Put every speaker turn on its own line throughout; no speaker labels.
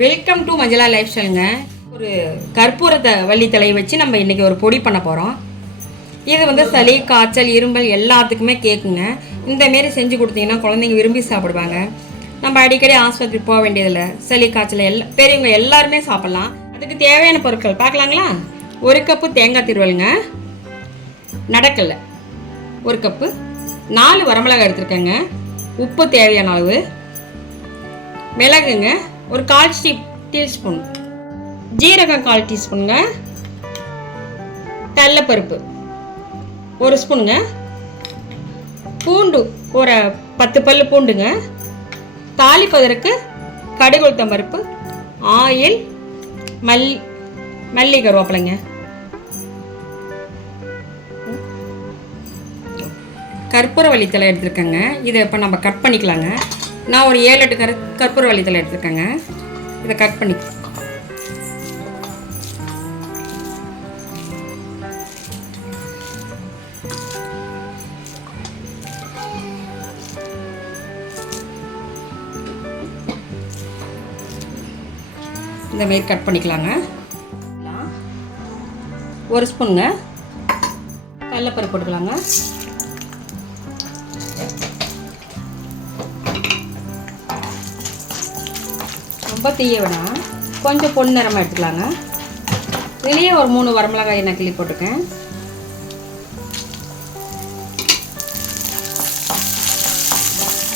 Welcome to Manjala life ஸ்டைலுங்க ஒரு கற்பூரத்தை வள்ளித்தலையை வச்சு நம்ம இன்றைக்கி ஒரு பொடி பண்ண போகிறோம் இது வந்து சளி காய்ச்சல் இருமல் எல்லாத்துக்குமே கேட்குங்க இந்த மாரி செஞ்சு கொடுத்தீங்கன்னா குழந்தைங்க விரும்பி சாப்பிடுவாங்க. நம்ம அடிக்கடி ஆஸ்பத்திரி போக வேண்டியதில்லை. சளி காய்ச்சல் எல்லா பெரியவங்க எல்லாருமே சாப்பிட்லாம். அதுக்கு தேவையான பொருட்கள் பார்க்கலாங்களா? ஒரு கப்பு தேங்காய் திருவலுங்க நடக்கலை ஒரு கப்பு. நாலு வரமிளகாய் எடுத்துருக்கேங்க. உப்பு தேவையான அளவு. மிளகுங்க. ஒரு கால் டீ டீஸ்பூன். ஜீரகம் கால் டீஸ்பூனுங்க. கடலப்பருப்பு ஒரு ஸ்பூனுங்க. பூண்டு ஒரு பத்து பல்லு பூண்டுங்க. தாளிப்பதற்கு கடுகு உளுத்தம் பருப்பு ஆயில் மல் மல்லி கருவேப்பிலைங்க. கற்பூர வழித்தலை எடுத்திருக்கேங்க. இதை இப்போ நம்ம கட் பண்ணிக்கலாங்க. நான் ஒரு ஏழு எட்டு கரு கற்பூர வள்ளித்தலை எடுத்திருக்கேங்க. இதை கட் பண்ணி. இந்த மாரி கட் பண்ணிக்கலாங்க. ஒரு ஸ்பூனுங்க. கடலப்பருப்பு போட்டுக்கலாங்க. ரொம்ப தீய வேணாம் கொஞ்சம் பொன் நிறமாக எடுத்துக்கலாங்க. இதுலேயே ஒரு மூணு வரமிளகாய் நான் கிளி போட்டிருக்கேன்.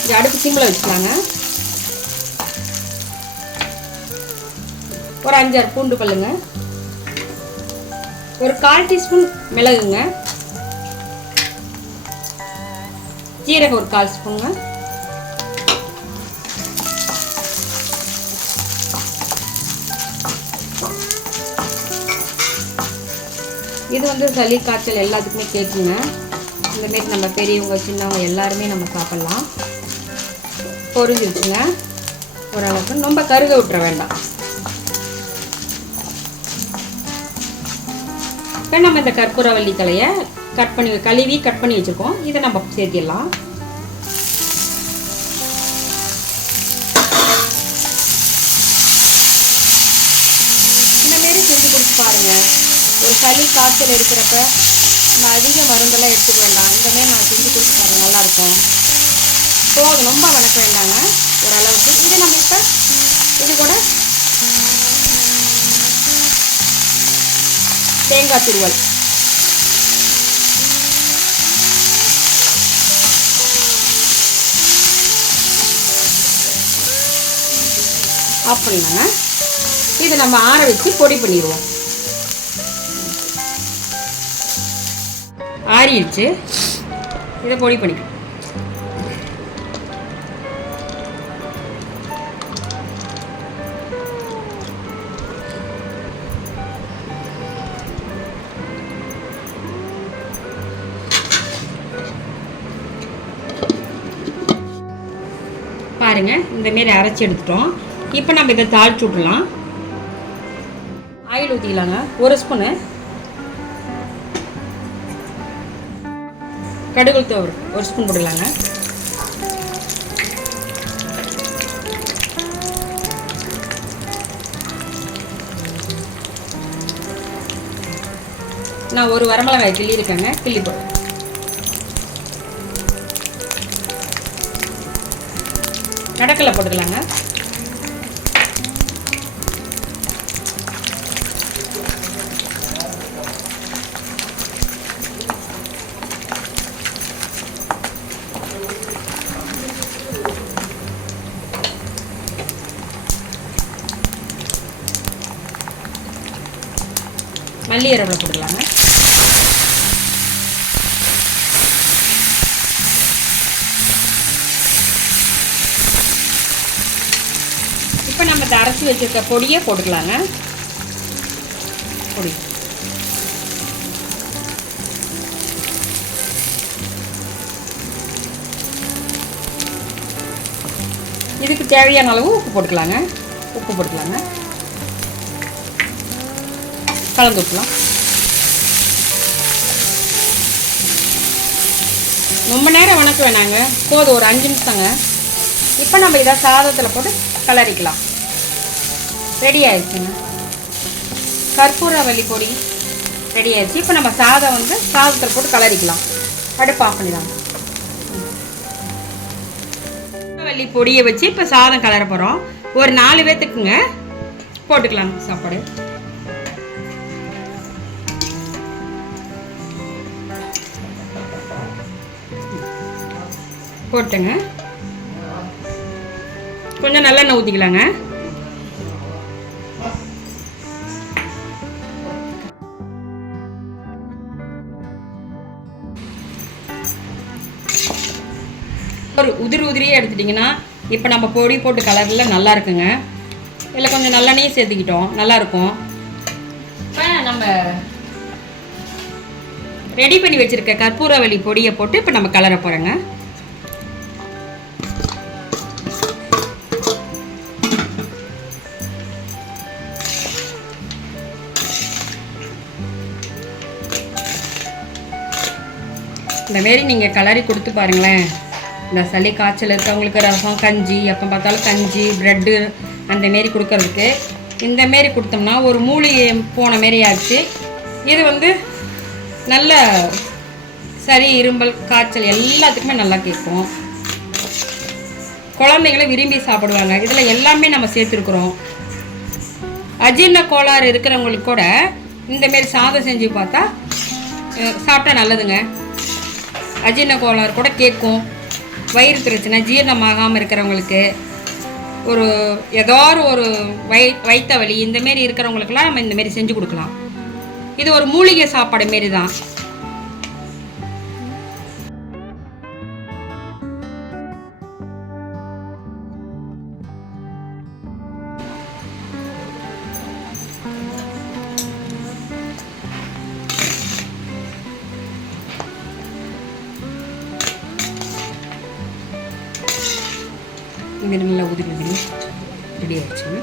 இது அடுப்பு சிம்மில் வச்சுக்கலாங்க. ஒரு அஞ்சாறு பூண்டு பல்லுங்க. ஒரு கால் டீஸ்பூன் மிளகுங்க. ஜீரகம் ஒரு கால் ஸ்பூனுங்க. இது வந்து சளி காய்ச்சல் எல்லாத்துக்குமே கேட்குங்க. இந்தமாரி நம்ம பெரியவங்க சின்னவங்க எல்லாருமே நம்ம சாப்பிட்லாம். பொரிஞ்சிருச்சுங்க. ஓரளவுக்கு. ரொம்ப கருக விட்டுற வேண்டாம். இப்போ நம்ம இந்த கற்பூரவள்ளி கலையை கட் பண்ணி கழுவி கட் பண்ணி வச்சுருக்கோம். இதை நம்ம சேர்த்திடலாம். ஒரு சளி காய்ச்சல் இருக்கிறப்ப நம்ம அதிக மருந்தெல்லாம் எடுத்துக்க வேண்டாம். இந்த மாதிரி நான் செஞ்சு கொடுத்து பாருங்கள் நல்லாயிருக்கும் போதும் ரொம்ப வளர்க்க வேண்டாங்க ஓரளவுக்கு. இதை நம்ம இப்போ இது கூட தேங்காய் துருவல். ஆஃப் பண்ணிடுங்க. இதை நம்ம ஆற வச்சு பொடி பண்ணிடுவோம். ஆறிடுச்சு இதை பொடி பண்ணிக்கலாம். பாருங்க இந்த மாரி அரைச்சி எடுத்துட்டோம். இப்போ நம்ம இதை தாளிச்சு விட்றலாம் ஆயில் ஊற்றிக்கலாங்க ஒரு ஸ்பூனு. கடுகுள் ஒரு ஒரு ஸ்பூன் போடலாங்க நான் ஒரு வரமிளகாய் கிள்ளி இருக்கேங்க கிள்ளி போடுறேன் கடக்கலை போட்டுக்கலாங்க. மல்லி இறவில் போட்டுக்கலாங்க இப்போ நம்ம இந்த அரைச்சி வச்சுருக்க பொடியை போட்டுக்கலாங்க. பொடி. இதுக்கு தேவையான அளவு உப்பு போட்டுக்கலாங்க. உப்பு போட்டுக்கலாங்க. கலந்து விட்டுலாம் ரொம்ப நேரம் வணக்க வேணாங்க. போதும் ஒரு அஞ்சு நிமிஷங்க. இப்போ நம்ம இதை சாதத்தில் போட்டு கலரிக்கலாம். ரெடி ஆயிடுச்சுங்க. கற்பூரவல்லி பொடி ரெடி ஆயிடுச்சு. இப்போ நம்ம சாதம் வந்து சாதத்தில் போட்டு கலரிக்கலாம். அடுப்பு ஆஃப் பண்ணிடலாம். கற்பூரவள்ளி பொடியை வச்சு இப்போ சாதம் கலர போகிறோம் ஒரு நாலு பேர்த்துக்குங்க போட்டுக்கலாம் சாப்பாடு. போட்டுங்க. கொஞ்சம் நல்லெண்ணெய் ஊற்றிக்கலாங்க ஒரு உதிரி உதிரியே எடுத்துட்டிங்கன்னா இப்போ நம்ம பொடி போட்டு கலரில் நல்லா இருக்குங்க. இல்லை கொஞ்சம் நல்லெண்ணெயும் சேர்த்துக்கிட்டோம். நல்லாயிருக்கும் இப்போ நம்ம ரெடி பண்ணி வச்சுருக்க கற்பூரவள்ளி பொடியை போட்டு இப்போ நம்ம கலர போகிறோங்க இந்த மாரி நீங்கள் கலரி கொடுத்து பாருங்களேன். இந்த சளி காய்ச்சல் இருக்கவங்களுக்கு ரசம் கஞ்சி எப்போ பார்த்தாலும் கஞ்சி ப்ரெட்டு அந்த மாரி கொடுக்கறதுக்கு. இந்த மாரி கொடுத்தோம்னா ஒரு மூலிகை போன மாரி ஆச்சு இது வந்து நல்ல சரி இரும்பல் காய்ச்சல் எல்லாத்துக்குமே நல்லா கேட்கும். குழந்தைங்களும் விரும்பி சாப்பிடுவாங்க. இதில் எல்லாமே நம்ம சேர்த்துருக்குறோம். அஜீர்ண கோளாறு இருக்கிறவங்களுக்கு கூட இந்த மாரி சாதம் செஞ்சு பார்த்தா சாப்பிட்டா நல்லதுங்க. அஜீர்ண கோளாறு கூட கேட்கும். வயிறு பிரச்சனை ஜீரணமாகாமல் இருக்கிறவங்களுக்கு ஒரு ஏதாவது ஒரு வய வயிற்ற வலி இந்த மாரி இருக்கிறவங்களுக்கெல்லாம் நம்ம இந்தமாரி செஞ்சு கொடுக்கலாம். இது ஒரு மூலிகை சாப்பாடு மாரி தான் இதை நல்லா ஊதி உதிரி ரெடி ஆயிடுச்சுங்க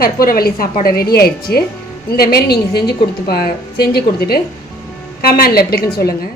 கற்பூரவள்ளி சாப்பாடு ரெடி ஆயிடுச்சு. இந்த மாரி நீங்கள் செஞ்சு கொடுத்து பா செஞ்சு கொடுத்துட்டு கமெண்டில் எப்படிக்குன்னு சொல்லுங்கள்